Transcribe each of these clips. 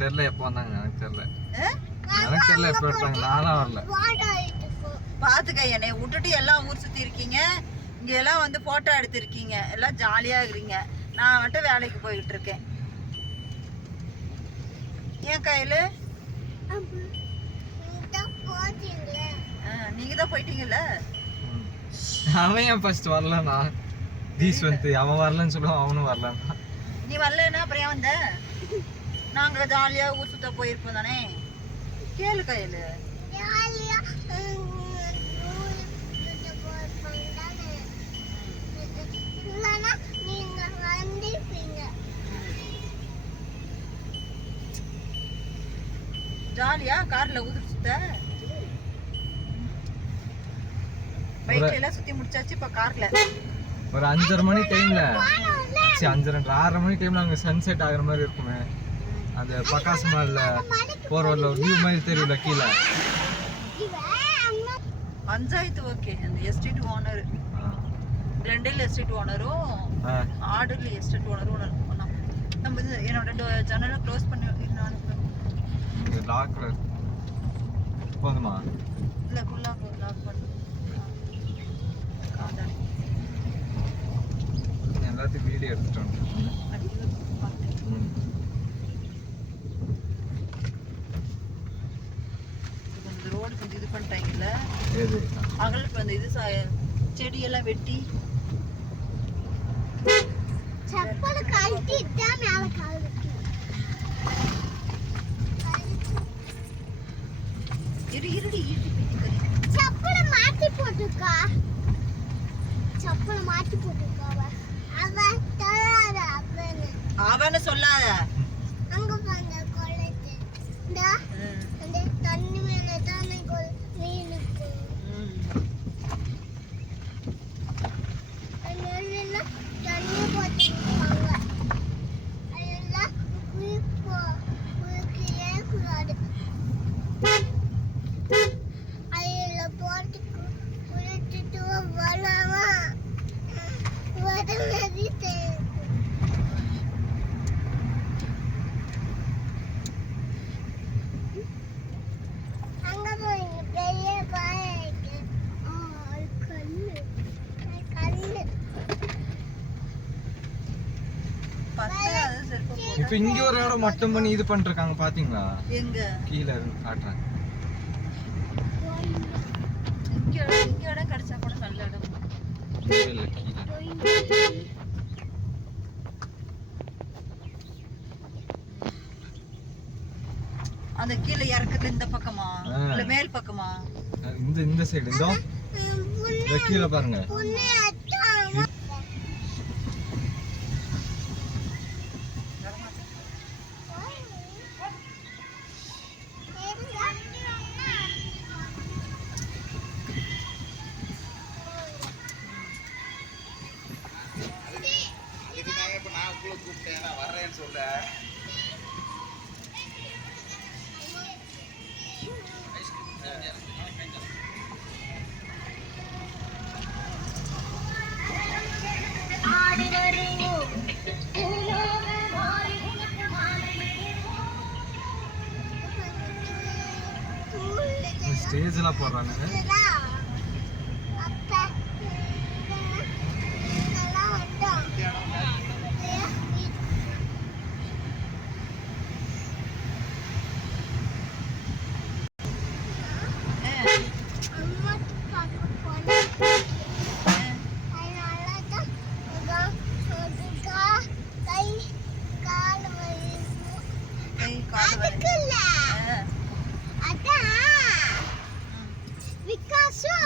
தெரியல எப்போ வந்தாங்க, எனக்கு தெரியல. எனக்கு தெரியல எப்போ எடுத்தாங்க, நானும் வரல. பாத்துக்க, என்னை விட்டுட்டு எல்லாம் ஊர் சுத்தி இருக்கீங்க, இங்க எல்லாம் வந்து போட்டோ எடுத்திருக்கீங்க, எல்லாம் ஜாலியா இருக்கிறீங்க. நான் மட்டும் வேலைக்கு போயிட்டு இருக்கேன். என் கையில நீங்க தான் போயிட்டீங்கல்ல. அவன் ஏன் ஃபர்ஸ்ட் வரலண்ணா? தீஸ்வந்த் அவன் வரலன்னு சொல்லுவான், அவனும் வரலண்ணா. நீ வரலன்னா அப்புறம் ஏன் வந்த? நாங்க ஜாலியா ஊர் சுத்த போயிருப்போம் தானே. கேளு கையில. ஜாலியா கார்ல ஊர் சுத்த, பைக்ல எல்லாம் சுத்தி முடிச்சாச்சு. இப்ப கார்ல ஒரு 5:30 மணி டைம்ல, 5:30 6:30 மணி டைம்ல அங்க சன்செட் ஆகுற மாதிரி இருக்குமே, அந்த பக்காஸ் மால்ல போற வரல வியூ மாதிரி தெரியல கீழே. பஞ்சாயத்து ஓகே. அந்த எஸ்டேட் ஓனர், கிளெண்டேல் எஸ்டேட் ஓனரும் ஆர்டர்லி எஸ்டேட் ஓனரும் நம்ம என்னோட ஜன்னலை க்ளோஸ் பண்ணி லாக்ல போதுமா? இல்ல ஃபுல்லா லாக் பண்ணு. எல்லாத்தையும் வீடியோ எடுத்துட்டோம். இந்த ரோடு கொஞ்சம் இது பண்ணிட்டாங்கல்ல, எது அகலுக்கு வந்து இது செடியெல்லாம் வெட்டி செப்பல கழட்டிட்டா மேல கால் வைக்க. இருடி செப்பல மாட்டி போட்டுக்கா, செப்பல மாட்டி போட்டுக்கா. அவன் தராத அவன்னு சொல்லாத. அங்க பாருங்க கொள்ளைக்கு இந்த அந்த தண்ணி மேல தானே மீனுக்கு அதெல்லாம் தண்ணி போட்டுருக்காங்க. அதெல்லாம் குளிக்கவே கூடாது. அதில் போட்டு குளிச்சுட்டு வரலாமா வரலது தெரியும். அங்கே போய் பெரிய பாறை இருக்கு. கல்லு கல்லு இப்ப இங்க ஒரு இடம் மட்டும் பண்ணி இது பண்ணிருக்காங்க பாத்தீங்களா? எங்க கீழ காட்டுறாங்க. இங்க இடம் கிடைச்சா கூட நல்ல இடம். இல்ல கீழ அந்த கீழே இறக்குது இந்த பக்கமா இல்ல மேல் பக்கமா? இந்த சைடு இதோ கீழ பாருங்க. ஸ்டேஜ்ல போறாங்க.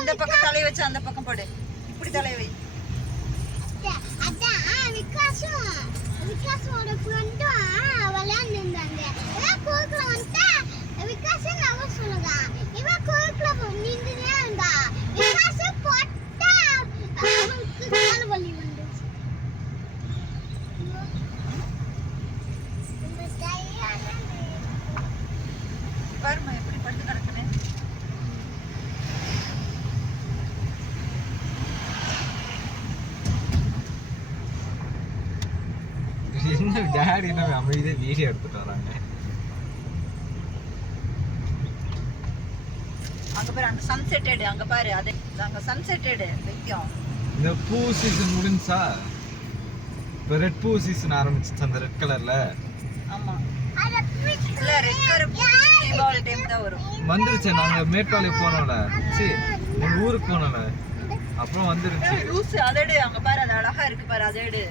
இந்த பக்கம் தலை வச்சு அந்த பக்கம் போடு. இப்படி தலை வை. அதான் விகாசோட ஃப்ரெண்டும் விளையாண்டு இருந்தாங்க. இவன் கோயிலுக்குள்ள வந்துட்டா விகாசம் நம்ம சொல்லுங்க. இவன் கோயிலுக்குள்ள நின்றுனே இருந்தா. விகாசம் போட்டா அவனுக்கு கால் வலி வந்துச்சு. பாருமா எப்படி படுத்து கிடக்குன்னு. என்ன டாடி என்ன அமைதியா வீடியோ எடுத்துட்டு வராங்க. அங்க பாரு அந்த சன்செட்டட் அங்க பாரு அது அங்க சன்செட்டட் வைக்கும். இந்த பூ சீசன் முடிஞ்சா இப்போ ரெட் பூ சீசன் ஆரம்பிச்சிச்சு அந்த ரெட் கலர்ல. ஆமா இல்ல ரெட் கலர் தீபாவளி டைம் தான் வரும். வந்துருச்சு. நாங்க மேட்டாளி போனோம்ல, சரி எங்க ஊருக்கு போனோம்ல, அப்புறம் வந்துருச்சு. லூசு அதேடு அங்க பாரு அது அழகா இருக்கு பாரு அதேடு.